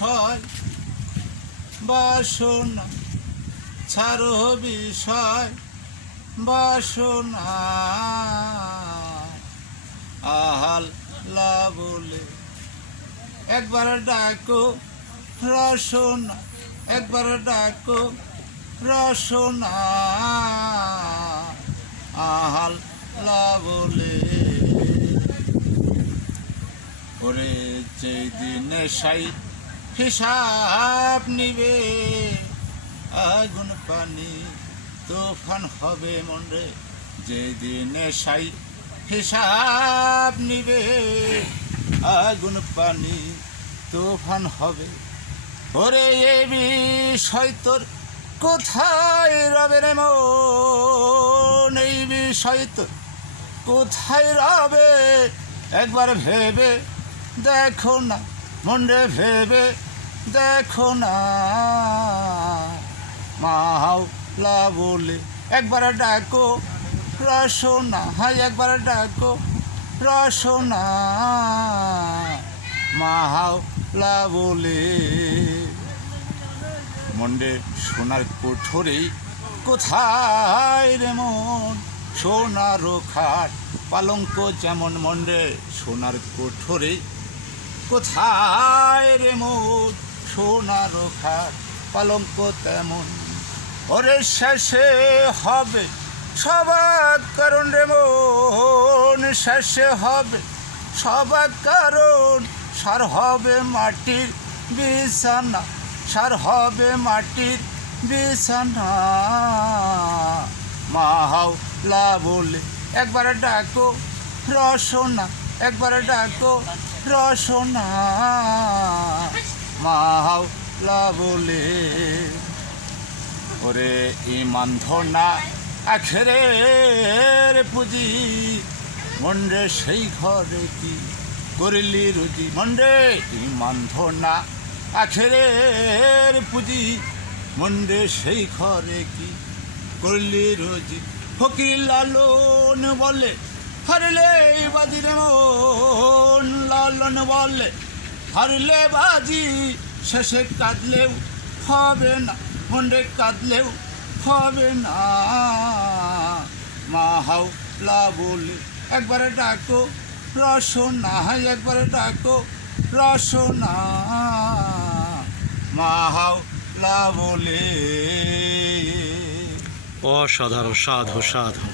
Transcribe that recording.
বিষয় বাসনা, ছাড়ো বিষয় বাসনা। আহাল্লা বলে একবার ডাকো রসনা, একবার ডাকো রসনা। আহাল্লা বলে ওরে যেই দিনে সাই হিসাব নিবে, আগুন পানি তুফান হবে মনরে। যেদিনে সাই হিসাব নিবে, আগুন পানি তুফান হবে। ওরে এ বিষয় তোর কোথায় রবে রে মন, এই বিষয় তোর কোথায় রবে? একবার ভেবে দেখো না মনরে, ভেবে দেখো না। মাওলা বলে একবার ডাকো রসনা, হাই একবার ডাকো রসনা। মাওলা বলে মনরে সোনার কোঠরে কোথায় রে মন, সোনার খাট পালঙ্ক যেমন মনরে সোনার কোঠরে কোথায় রে মন, সোনার খাট পালঙ্ক তেমন। ওরে শেষে হবে সবার কারণ রে মন, শেষে হবে সবার কারণ। সার হবে মাটির বিছানা, সার হবে মাটির বিছানা। মাওলা বলে একবার ডাকো রসনা, একবার ডাকো রসনা। মাওলা বলে ওরে ইমান ধনা আখেরের পুঁজি, মনরে সেই ঘরে কি করলি রুজি। মনরে ইমান ধনা আখেরের পুঁজি, মনরে সেই ঘরে কি করলি রুজি। ফকির লালন বলে হারলে বাজি রে মন, লালন বলে হারলে বাজি। শেষে কাঁদলেও হবে না মনরে, কাঁদলেও হবে না। মাওলা বলে একবার ডাকো রসনা, একবার ডাকো রসনা। মাওলা বলে অসাধারণ, সাধু সাধু।